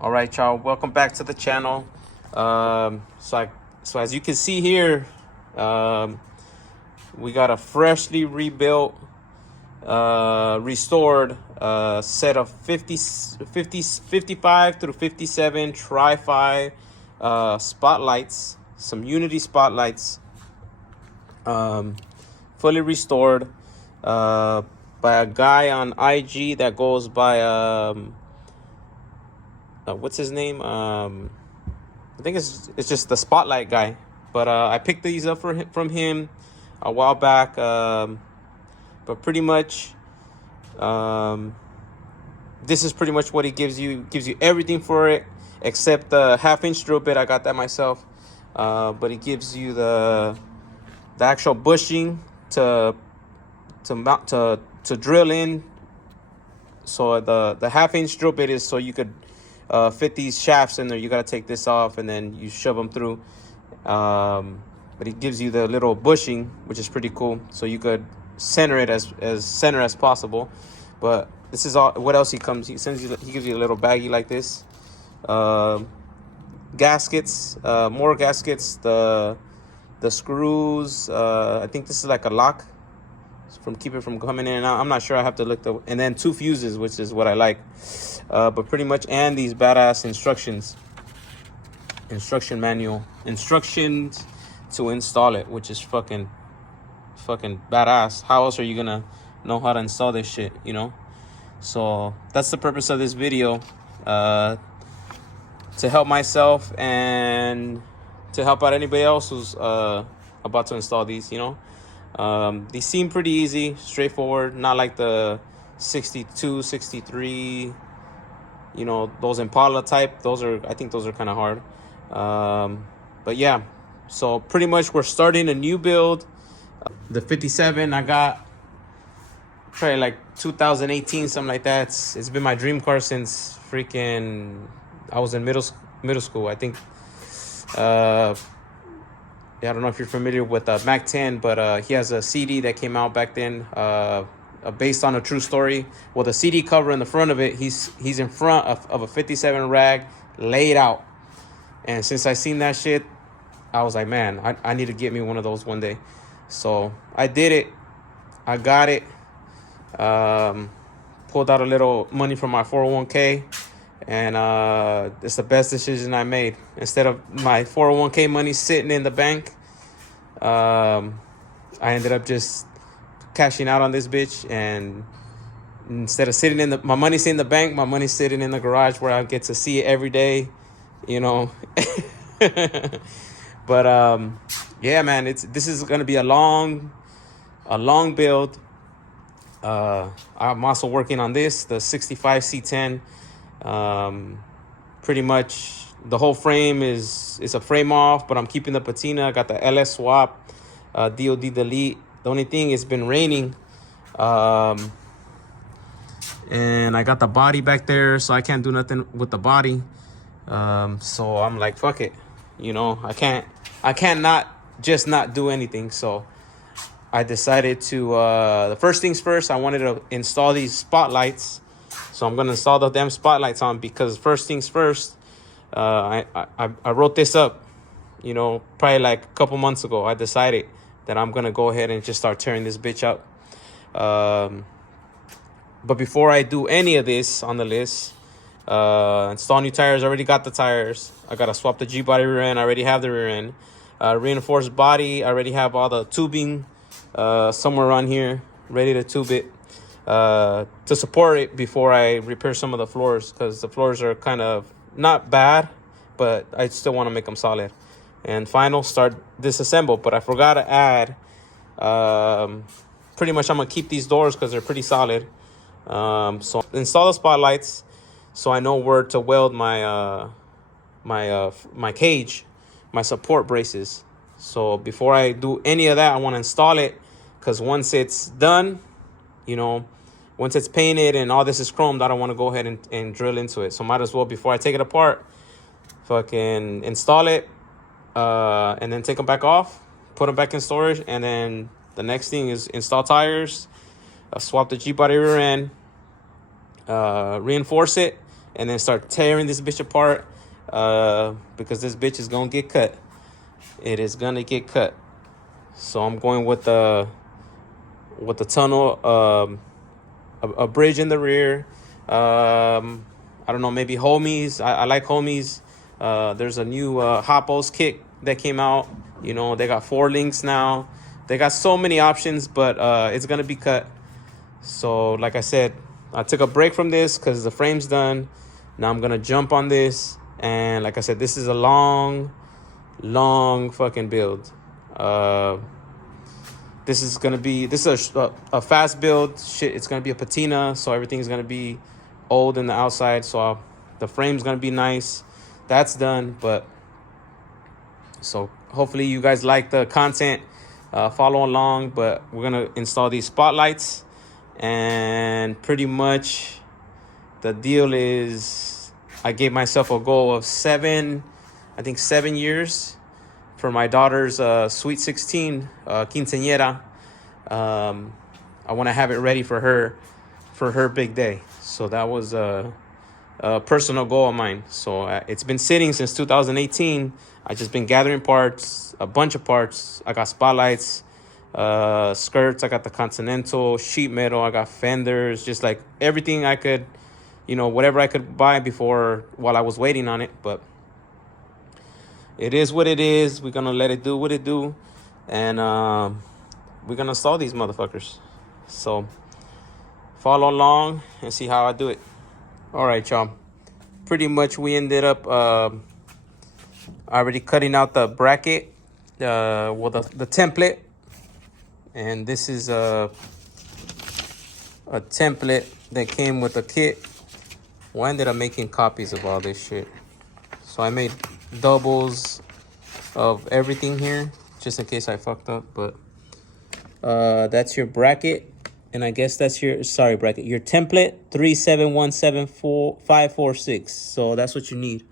All right, y'all. Welcome back to the channel. So as you can see here, um, we got a freshly rebuilt, restored set of 55 through 57 Tri-Fi spotlights, some Unity spotlights, fully restored by a guy on IG that goes by what's his name? I think it's just the Spotlight guy. But I picked these up from him a while back. But pretty much, this is pretty much what he gives you. Gives you everything for it except the half-inch drill bit. I got that myself. But he gives you the actual bushing to drill in. So the half-inch drill bit is so you could fit these shafts in there. You got to take this off and then you shove them through. But it gives you the little bushing, which is pretty cool. So you could center it as center as possible. But this is all. What else he gives you a little baggie like this. Gaskets, more gaskets. The screws. I think this is like a lock from keep it from coming in and out. I'm not sure. I have to look the. And then 2 fuses, which is what I like. But pretty much, and these badass instruction manual, instructions to install it, which is fucking badass. How else are you gonna know how to install this shit, you know? So that's the purpose of this video, to help myself and to help out anybody else who's about to install these, you know. These seem pretty easy, straightforward, not like the 62, 63, you know, those Impala type. I think those are kind of hard. But yeah, so pretty much we're starting a new build. The 57 I got probably like 2018, something like that. It's been my dream car since freaking I was in middle school. I think yeah, I don't know if you're familiar with Mac 10, but he has a CD that came out back then, based on a true story. Well, the CD cover in the front of it, he's in front of a 57 rag laid out. And since I seen that shit, I was like, man, I need to get me one of those one day. So I did it. I got it. Pulled out a little money from my 401k. And it's the best decision I made. Instead of my 401k money sitting in the bank, I ended up just cashing out on this bitch. And instead of sitting in my money's in the bank, my money's sitting in the garage where I get to see it every day, you know. But yeah, man, this is gonna be a long build. I'm also working on the 65 C10. Pretty much the whole frame is a frame off, but I'm keeping the patina. I got the LS swap, DOD delete. The only thing, it's been raining, and I got the body back there, so I can't do nothing with the body. So I'm like, fuck it, you know, I can't not do anything. So I decided to, the first things first, I wanted to install these spotlights. So I'm gonna install the damn spotlights on, because first things first, I wrote this up, you know, probably like a couple months ago. I decided that I'm gonna go ahead and just start tearing this bitch up. But before I do any of this on the list, install new tires. I already got the tires. I gotta swap the G body rear end. I already have the rear end. Reinforced body. I already have all the tubing somewhere around here, ready to tube it, to support it before I repair some of the floors, because the floors are kind of not bad, but I still want to make them solid. And final, start disassemble. But I forgot to add, pretty much I'm gonna keep these doors because they're pretty solid. So install the spotlights so I know where to weld my my cage, my support braces. So before I do any of that, I want to install it, because once it's done, you know, once it's painted and all this is chromed, I don't want to go ahead and drill into it. So might as well, before I take it apart, fucking install it, and then take them back off, put them back in storage. And then the next thing is install tires, swap the G body rear end, reinforce it, and then start tearing this bitch apart, because this bitch is gonna get cut. It is gonna get cut. So I'm going with the tunnel, a bridge in the rear. I don't know, maybe homies. I like homies. There's a new Hoppos kick that came out. You know, they got 4 links now. They got so many options, but it's gonna be cut. So like I said, I took a break from this because the frame's done. Now I'm gonna jump on this, and like I said, this is a long fucking build. This is a fast build. Shit, it's gonna be a patina, so everything's gonna be old in the outside. So the frame's gonna be nice. That's done. But so hopefully you guys like the content. Follow along. But we're gonna install these spotlights, and pretty much the deal is I gave myself a goal of 7 years for my daughter's Sweet 16 quinceañera. I want to have it ready for her big day. So that was a personal goal of mine. So it's been sitting since 2018. I just been gathering parts, a bunch of parts. I got spotlights, skirts. I got the Continental sheet metal. I got fenders, just like everything I could, whatever I could buy while I was waiting on it. But it is what it is. We're gonna let it do what it do, and we're gonna install these motherfuckers. So follow along and see how I do it. All right, y'all. Pretty much we ended up already cutting out the bracket, the template, and this is a template that came with a kit. Well, I ended up making copies of all this shit. So I made doubles of everything here, just in case I fucked up. But that's your bracket, and I guess that's your bracket. Your template 3717456. So that's what you need.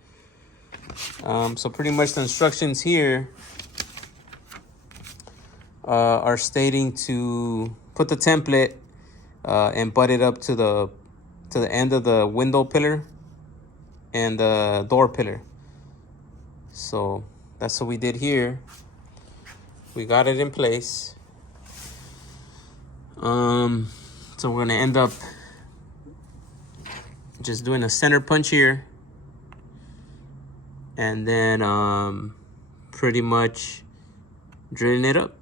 So pretty much the instructions here are stating to put the template and butt it up to the end of the window pillar and the door pillar. So that's what we did here. We got it in place. So we're gonna end up just doing a center punch here, and then pretty much drill it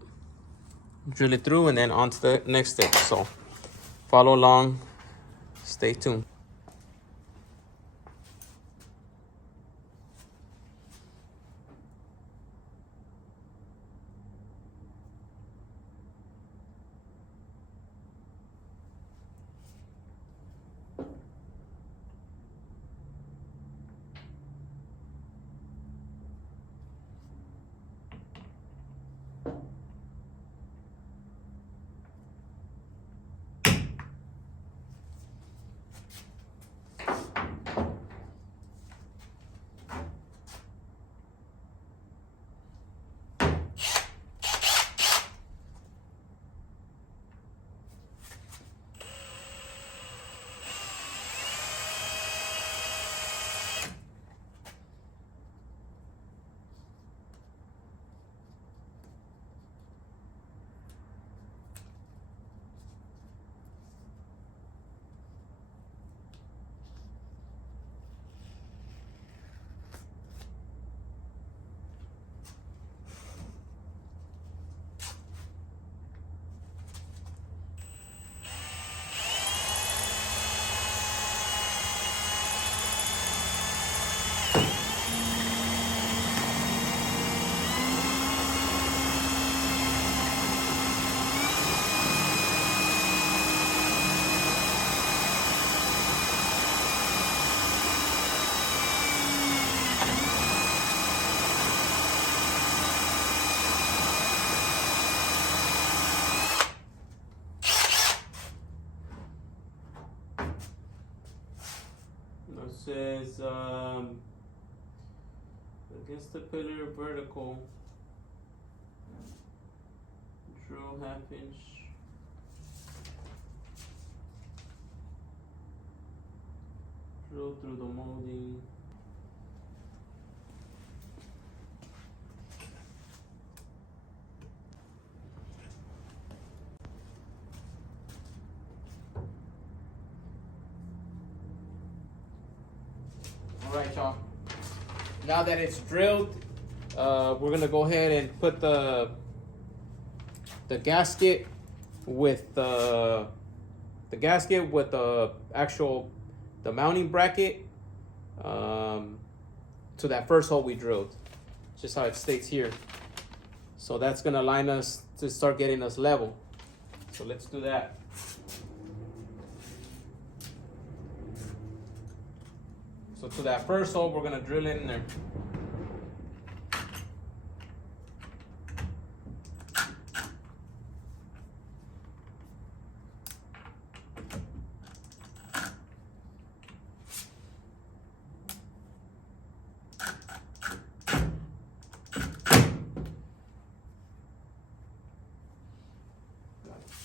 through, and then on to the next step. So follow along, stay tuned. Says against the pillar vertical, drill 1/2 inch, Drill through the molding. Alright, y'all. Now that it's drilled, we're gonna go ahead and put the gasket with the actual mounting bracket to that first hole we drilled. Just how it states here. So that's gonna align us to start getting us level. So let's do that. So to that first hole, we're gonna drill it in there.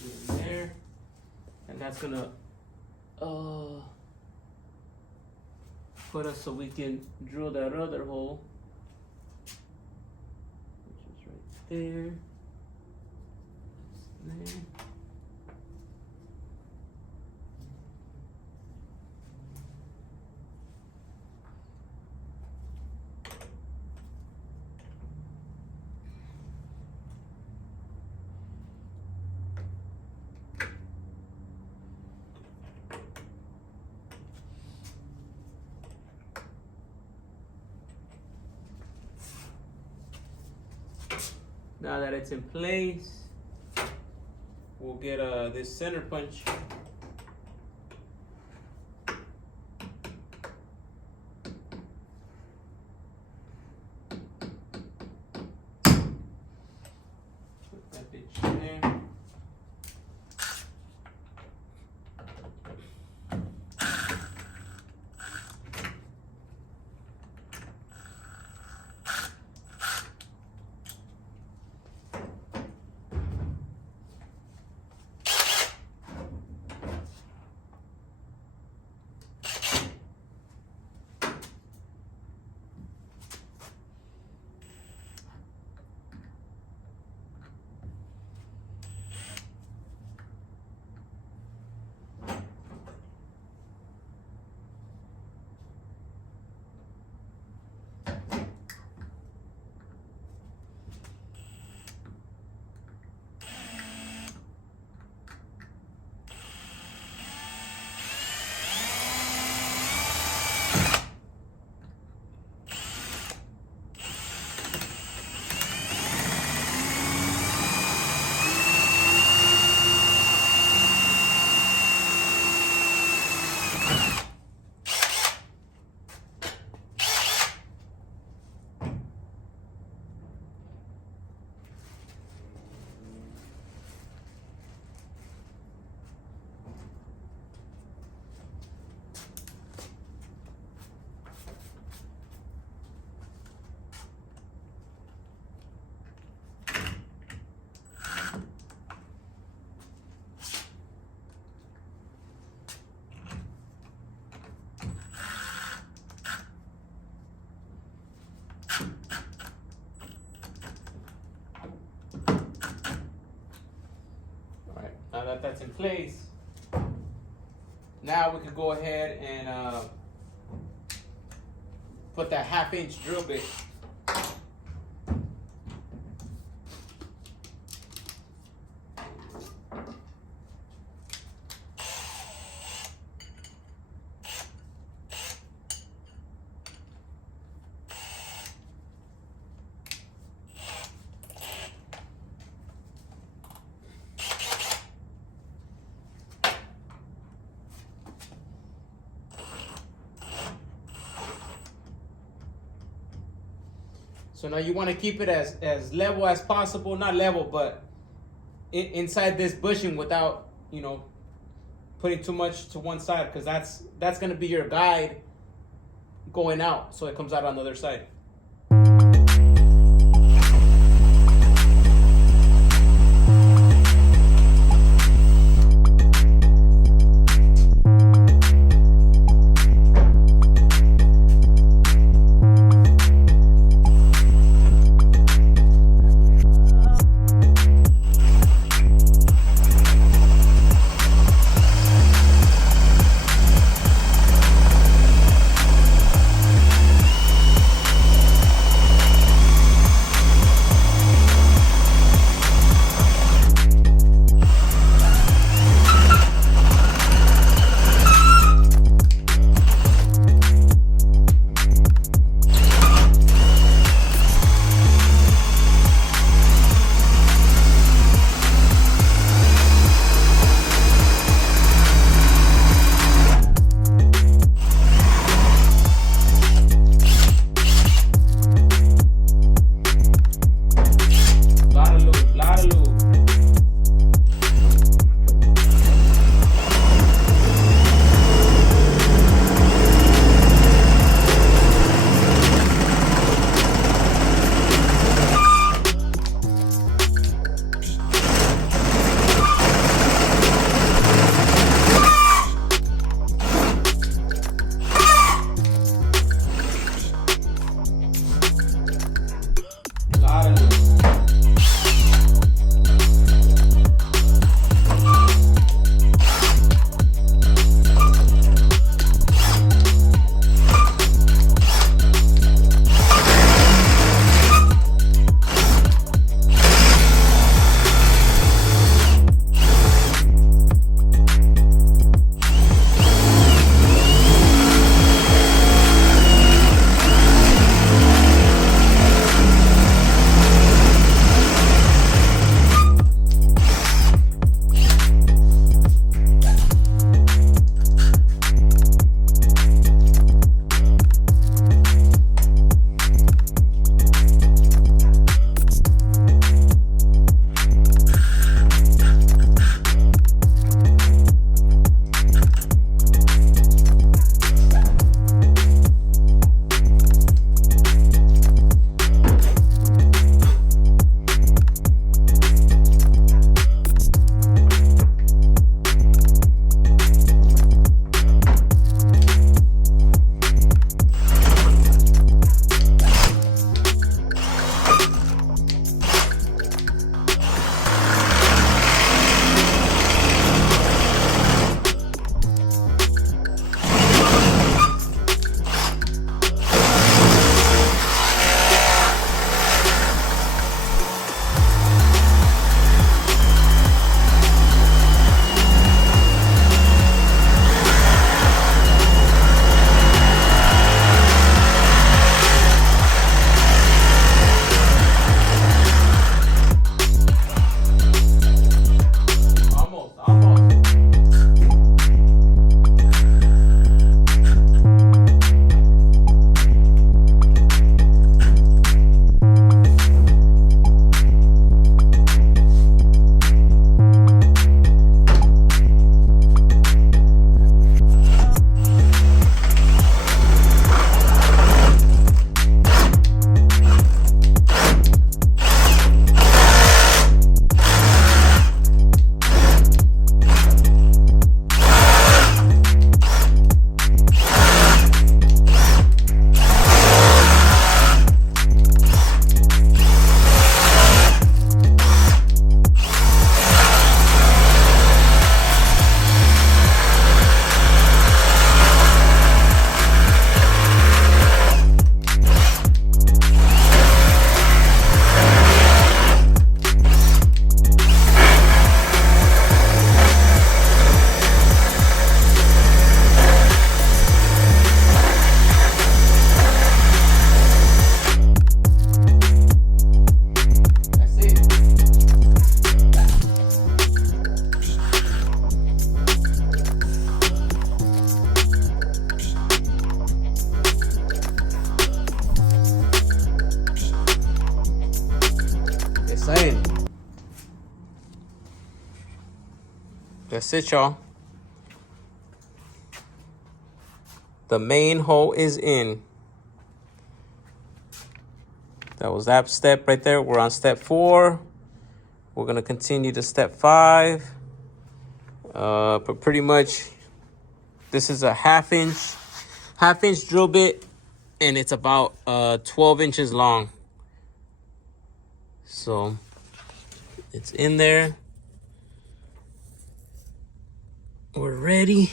In there, and that's gonna put us so we can drill that other hole, which is right there. There. Now that it's in place, we'll get this center punch. Put that bitch in there. Now that that's in place, now we can go ahead and put that 1/2" drill bit. So now you want to keep it as level as possible, not level, but inside this bushing without, you know, putting too much to one side, because that's going to be your guide going out, so it comes out on the other side. saying. That's it, y'all. The main hole is in. That was that step right there. We're on step 4. We're gonna continue to step 5. But pretty much, this is a half-inch drill bit, and it's about 12 inches long. So it's in there. We're ready.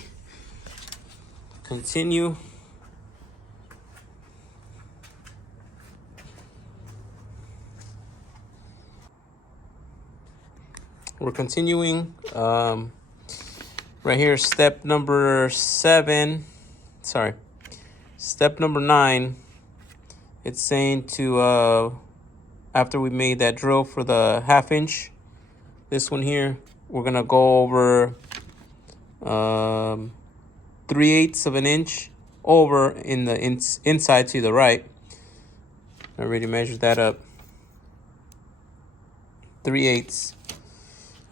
Continue. We're continuing. Right here, step number 7. Sorry, step number 9. It's saying to after we made that drill for the half-inch, this one here, we're gonna go over 3/8 of an inch over in the inside to the right. I already measured that up. 3/8.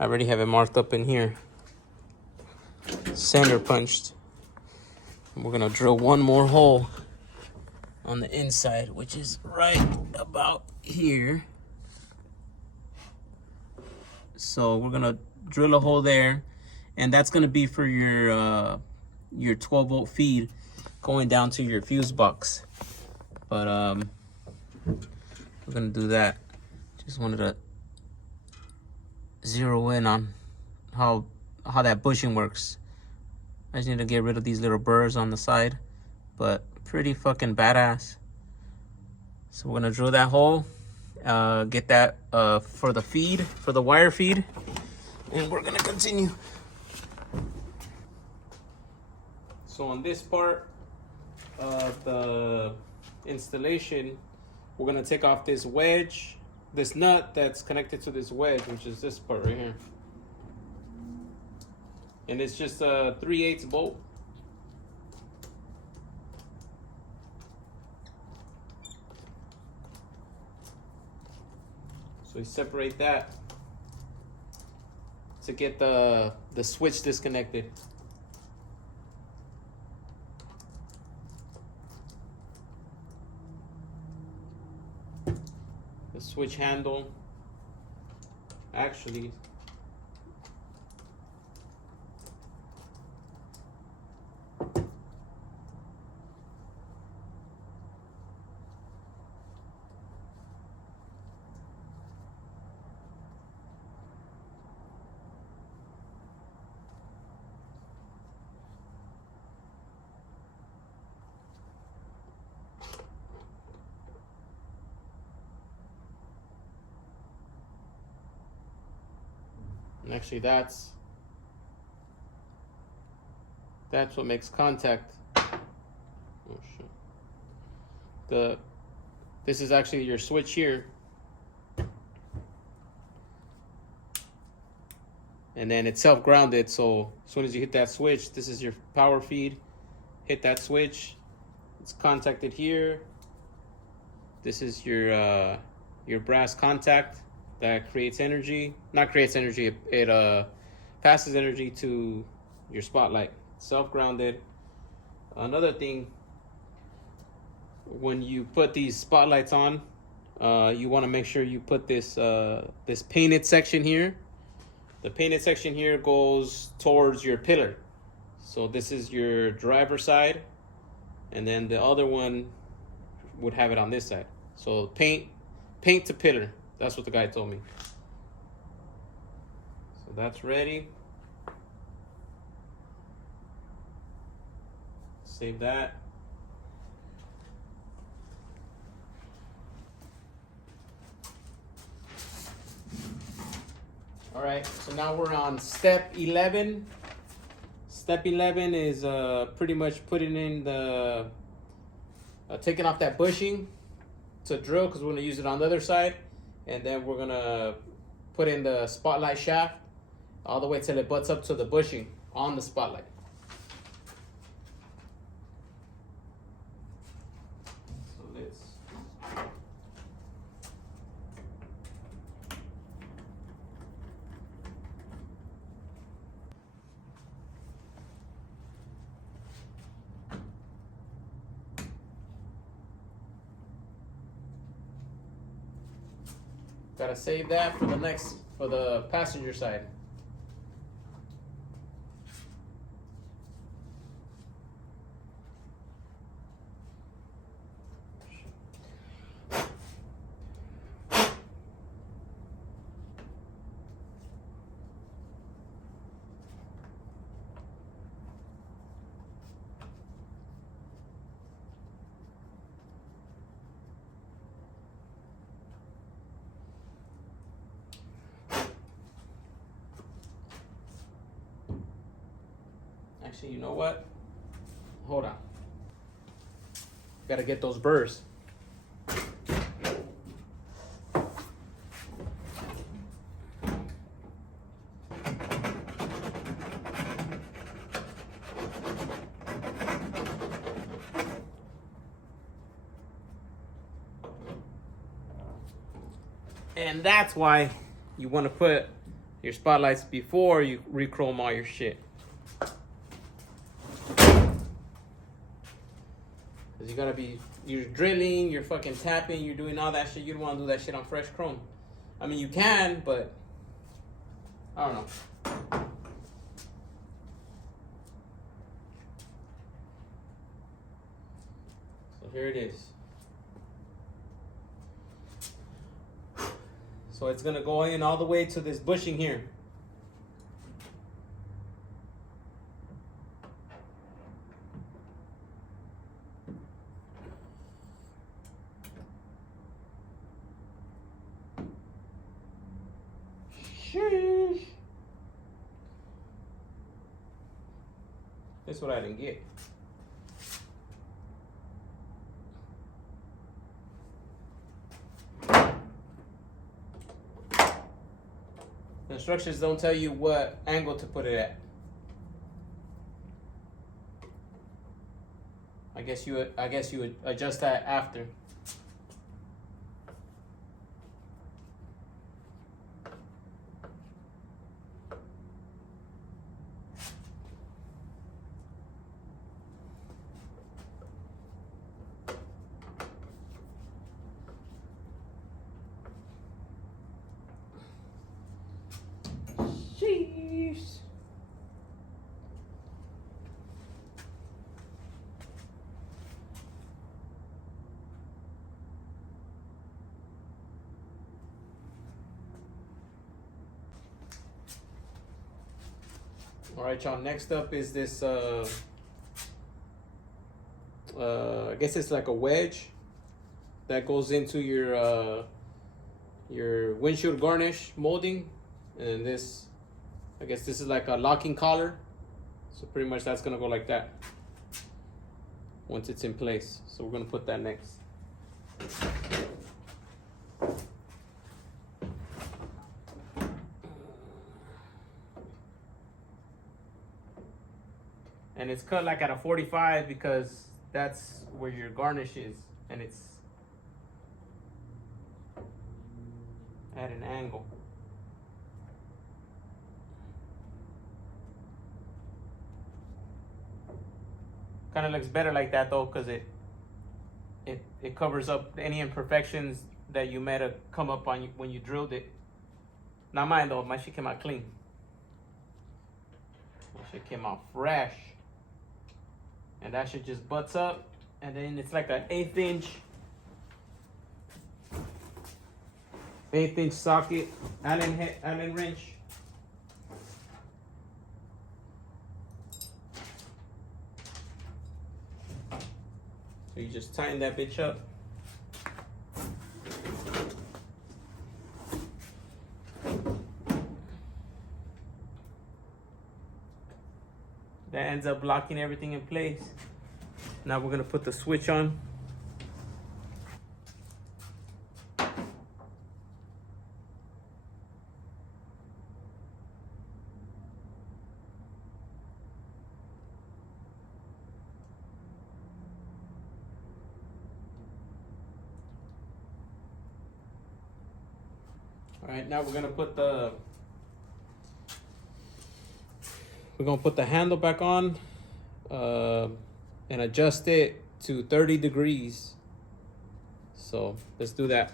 I already have it marked up in here. Center punched. And we're gonna drill one more hole on the inside, which is right about here. So we're gonna drill a hole there, and that's gonna be for your 12-volt feed going down to your fuse box. But we're gonna do that. Just wanted to zero in on how that bushing works. I just need to get rid of these little burrs on the side, but pretty fucking badass. So we're gonna drill that hole, get that for the feed, for the wire feed, and we're gonna continue. So on this part of the installation, we're gonna take off this wedge, this nut that's connected to this wedge, which is this part right here. And it's just a 3/8 bolt. So we separate that to get the switch disconnected. The switch handle actually that's what makes contact. Oh shit. This is actually your switch here. And then it's self-grounded, so as soon as you hit that switch, this is your power feed. Hit that switch, it's contacted here. This is your brass contact that creates energy. Not creates energy, it passes energy to your spotlight. Self-grounded. Another thing, when you put these spotlights on, you want to make sure you put this painted section here. The painted section here goes towards your pillar. So this is your driver side, and then the other one would have it on this side. So paint to pillar. That's what the guy told me. So that's ready. Save that. All right, so now we're on step 11. Step 11 is pretty much putting in the, taking off that bushing to drill, because we're gonna use it on the other side. And then we're gonna put in the spotlight shaft all the way till it butts up to the bushing on the spotlight. So let's Gotta save that for the passenger side. Actually, you know what? Hold on. Gotta get those burrs. And that's why you want to put your spotlights before you re-chrome all your shit. You gotta be, you're drilling, you're fucking tapping, you're doing all that shit. You don't want to do that shit on fresh chrome. I mean, you can, but I don't know. So here it is. So it's gonna go in all the way to this bushing here. Sheesh. That's what I didn't get. The instructions don't tell you what angle to put it at. I guess you would adjust that after. Jeez. All right, y'all. Next up is this. I guess it's like a wedge that goes into your windshield garnish molding, and this. I guess this is like a locking collar. So pretty much that's gonna go like that once it's in place. So we're gonna put that next. And it's cut like at a 45 because that's where your garnish is, and it's at an angle. Kind of looks better like that though, because it covers up any imperfections that you might have come up on when you drilled it. Not mine though, my shit came out clean. My shit came out fresh. And that shit just butts up, and then it's like an 1/8 inch socket, Allen wrench. So you just tighten that bitch up. That ends up locking everything in place. Now we're gonna put the switch on. All right, now we're gonna put the handle back on and adjust it to 30 degrees. So let's do that.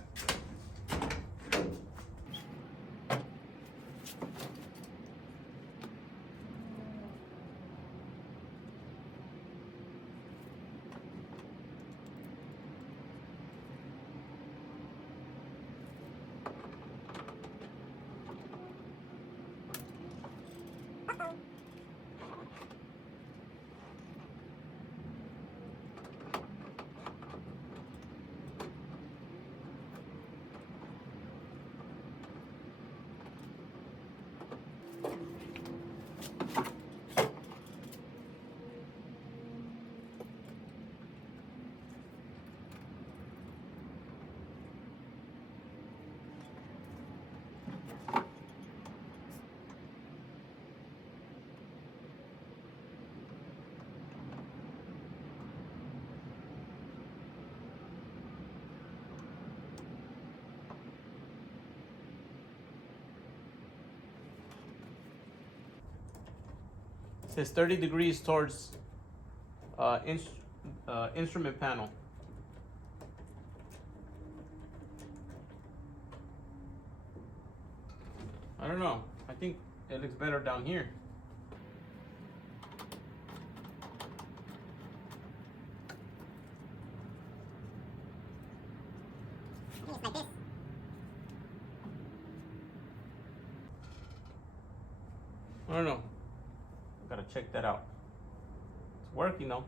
It says 30 degrees towards instrument panel. I don't know. I think it looks better down here. It's like this. I don't know. Gotta check that out. It's working though.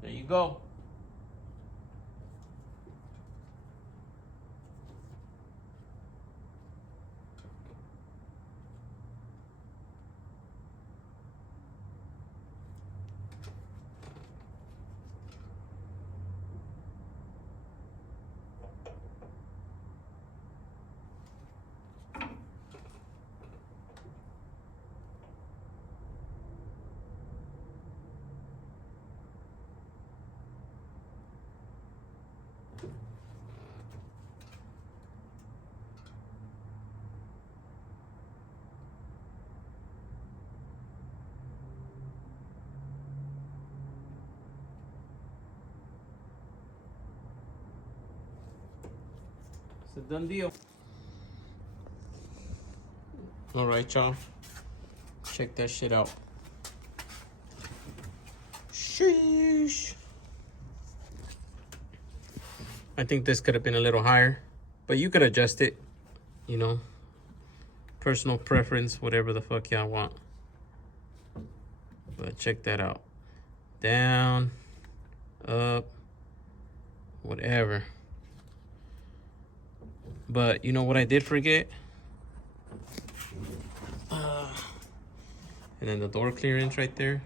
There you go. It's a done deal. All right, y'all. Check that shit out. Sheesh. I think this could have been a little higher, but you could adjust it, you know. Personal preference, whatever the fuck y'all want. But check that out. Down, up, whatever. But you know what I did forget? And then the door clearance right there.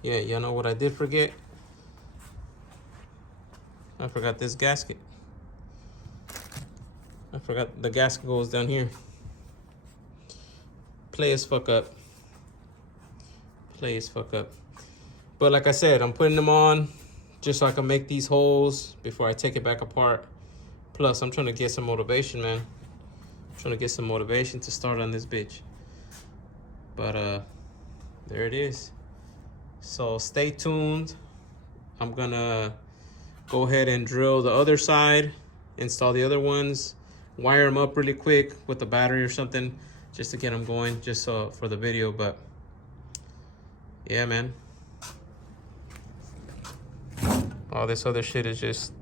Yeah, you know what I did forget? I forgot this gasket. I forgot the gasket goes down here. Play as fuck up. Play as fuck up. But like I said, I'm putting them on just so I can make these holes before I take it back apart. Plus, I'm trying to get some motivation, man. I'm trying to get some motivation to start on this bitch. But there it is. So stay tuned. I'm gonna go ahead and drill the other side, install the other ones, wire them up really quick with the battery or something just to get them going, just so for the video. But yeah, man, all this other shit is just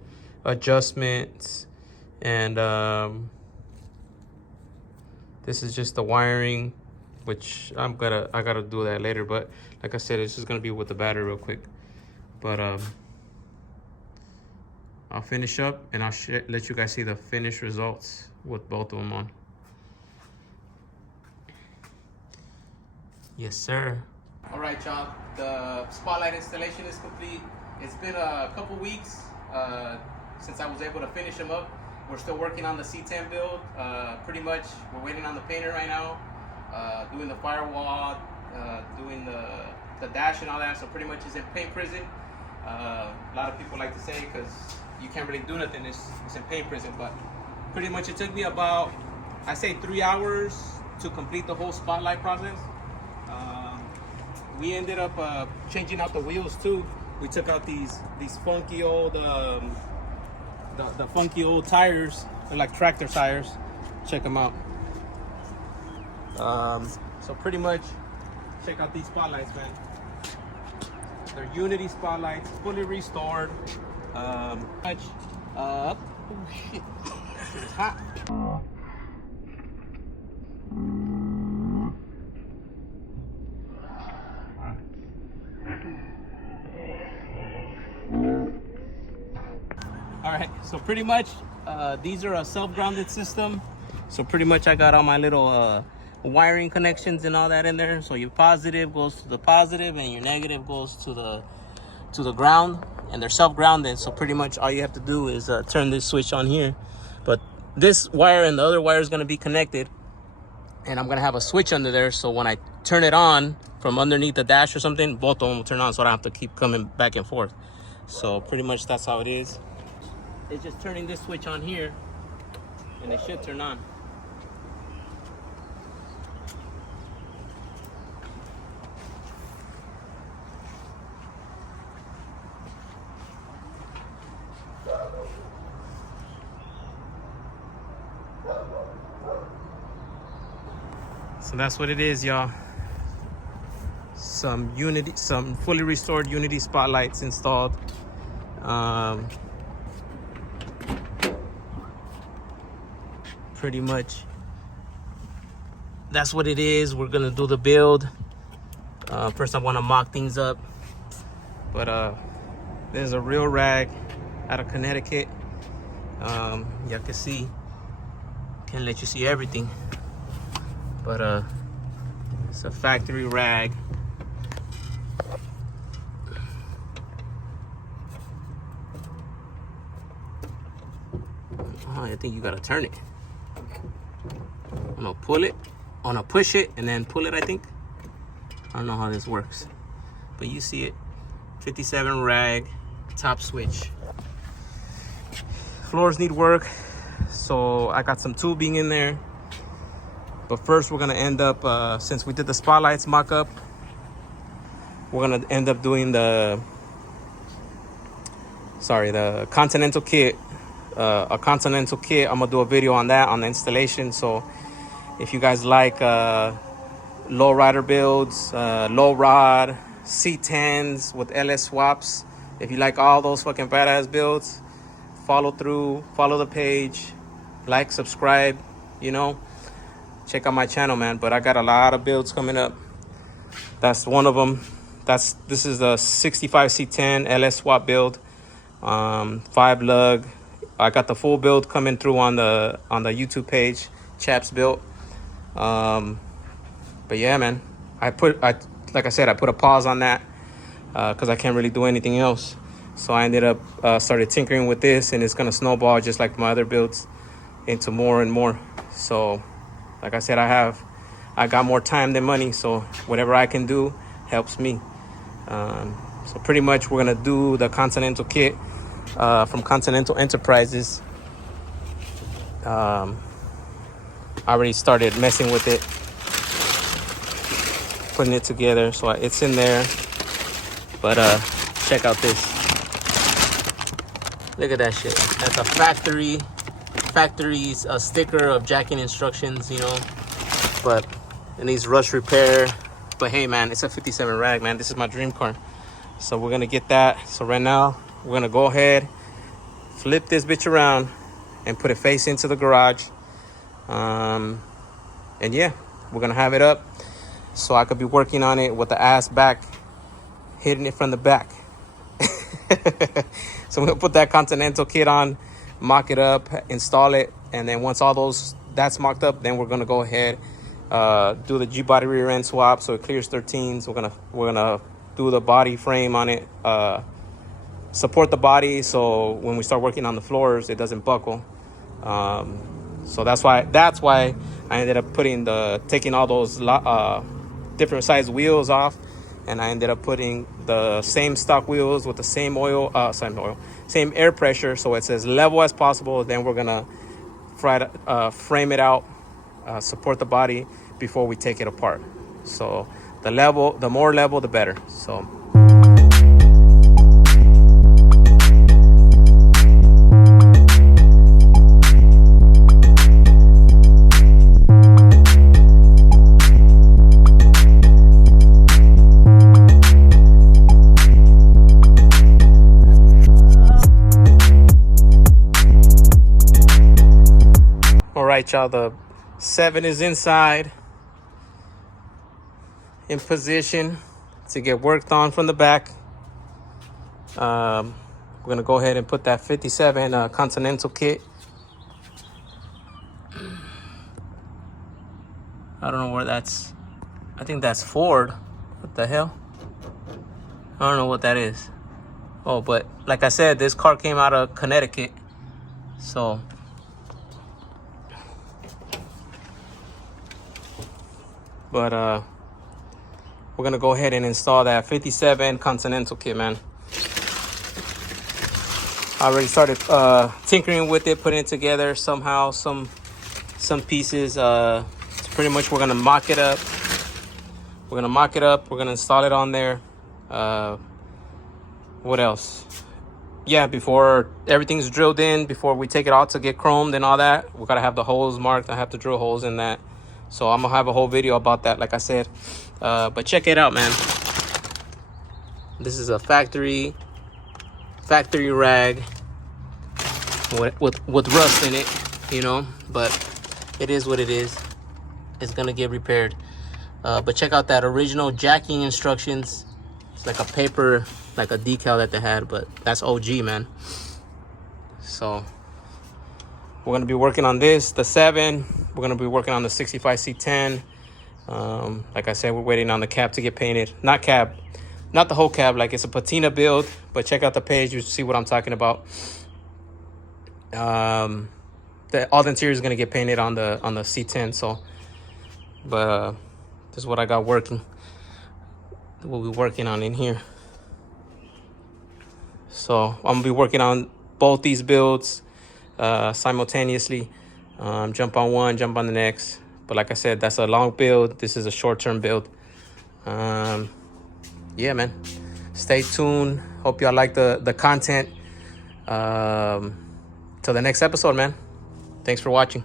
adjustments, and this is just the wiring, which I gotta do that later. But like I said, it's just gonna be with the battery real quick. But I'll finish up and I'll let you guys see the finished results with both of them on. Yes, sir. All right, y'all. The spotlight installation is complete. It's been a couple weeks since I was able to finish them up. We're still working on the C10 build. Pretty much, we're waiting on the painter right now. Doing the firewall, doing the dash and all that. So pretty much it's in paint prison. A lot of people like to say, because you can't really do nothing, it's in paint prison. But pretty much it took me about I say 3 hours to complete the whole spotlight process. We ended up changing out the wheels too. We took out these funky old the funky old tires. They're like tractor tires. Check them out. So pretty much, check out these spotlights, man. They're Unity spotlights, fully restored. Oh shit, it's hot. All right, so pretty much these are a self-grounded system. So pretty much I got all my little wiring connections and all that in there. So your positive goes to the positive and your negative goes to the ground, and they're self-grounded. So pretty much all you have to do is turn this switch on here. But this wire and the other wire is going to be connected, and I'm going to have a switch under there, so when I turn it on from underneath the dash or something, both of them will turn on, so I don't have to keep coming back and forth. So pretty much that's how it is. It's just turning this switch on here and it should turn on. So that's what it is, y'all. Some fully restored Unity spotlights installed. Pretty much that's what it is. We're gonna do the build. First I want to mock things up, but there's a real rag out of Connecticut. Y'all can see, can't let you see everything, but it's a factory rag. Oh, I think you gotta turn it. I'm gonna pull it, I'm gonna push it and then pull it, I think. I don't know how this works, but you see it. 57 rag, top switch. Floors need work, so I got some tubing in there. But first we're gonna end up, since we did the spotlights mock-up, we're gonna end up doing the Continental kit. A Continental kit, I'm gonna do a video on that, on the installation. So if you guys like Lowrider builds, LowRod, C10s with LS swaps, if you like all those fucking badass builds, follow the page, like, subscribe, you know, check out my channel, man. But I got a lot of builds coming up. That's one of them. This is the 65 C10 LS swap build, 5 lug. I got the full build coming through on the YouTube page, Chaps Built. But yeah, man, like I said, I put a pause on that because I can't really do anything else. So I ended up started tinkering with this, and it's gonna snowball just like my other builds into more and more. So like I said, I got more time than money, so whatever I can do helps me. So pretty much we're gonna do the Continental kit from Continental Enterprises. I already started messing with it, putting it together, so it's in there. But check out this. Look at that shit. That's a factory's sticker of jacking instructions, you know. But it needs rust repair. But hey, man, it's a 57 rag, man. This is my dream car. So we're gonna get that. So right now we're gonna go ahead, flip this bitch around and put it face into the garage. And yeah, we're gonna have it up so I could be working on it with the ass back, hitting it from the back. So we'll put that Continental kit on, mock it up, install it, and then once all that's mocked up, then we're gonna go ahead, do the G-body rear end swap so it clears 13s. We're gonna do the body frame on it, support the body so when we start working on the floors it doesn't buckle. So that's why I ended up taking all those different size wheels off, and I ended up putting the same stock wheels with the same air pressure, so it's as level as possible. Then we're gonna frame it out support the body before we take it apart. So the more level, the better. So all right, y'all, the 7 is inside in position to get worked on from the back. We're gonna go ahead and put that 57 Continental kit. I don't know where that's, I think that's Ford. What the hell? I don't know what that is. Oh, but like I said, this car came out of Connecticut. So but we're gonna go ahead and install that 57 Continental kit, man. I already started tinkering with it, putting it together somehow, some pieces. Pretty much we're gonna mock it up. We're gonna install it on there. What else? Yeah, before everything's drilled in, before we take it out to get chromed and all that, we gotta have the holes marked. I have to drill holes in that. So I'm gonna have a whole video about that, like I said. But check it out, man. This is a factory rag with rust in it, you know, but it is what it is. It's gonna get repaired. But check out that original jacking instructions. It's like a paper, like a decal that they had, but that's OG, man. So we're gonna be working on this, the 7. We're gonna be working on the 65C10. Like I said, we're waiting on the cab to get painted. Not the whole cab, like it's a patina build, but check out the page, you see what I'm talking about. All the interior is gonna get painted on the C10. So, but this is what I got working. We'll be working on in here. So I'm gonna be working on both these builds simultaneously. Jump on one, jump on the next. But like I said, that's a long build. This is a short-term build. Yeah, man. Stay tuned. Hope y'all like the content. Till the next episode, man. Thanks for watching.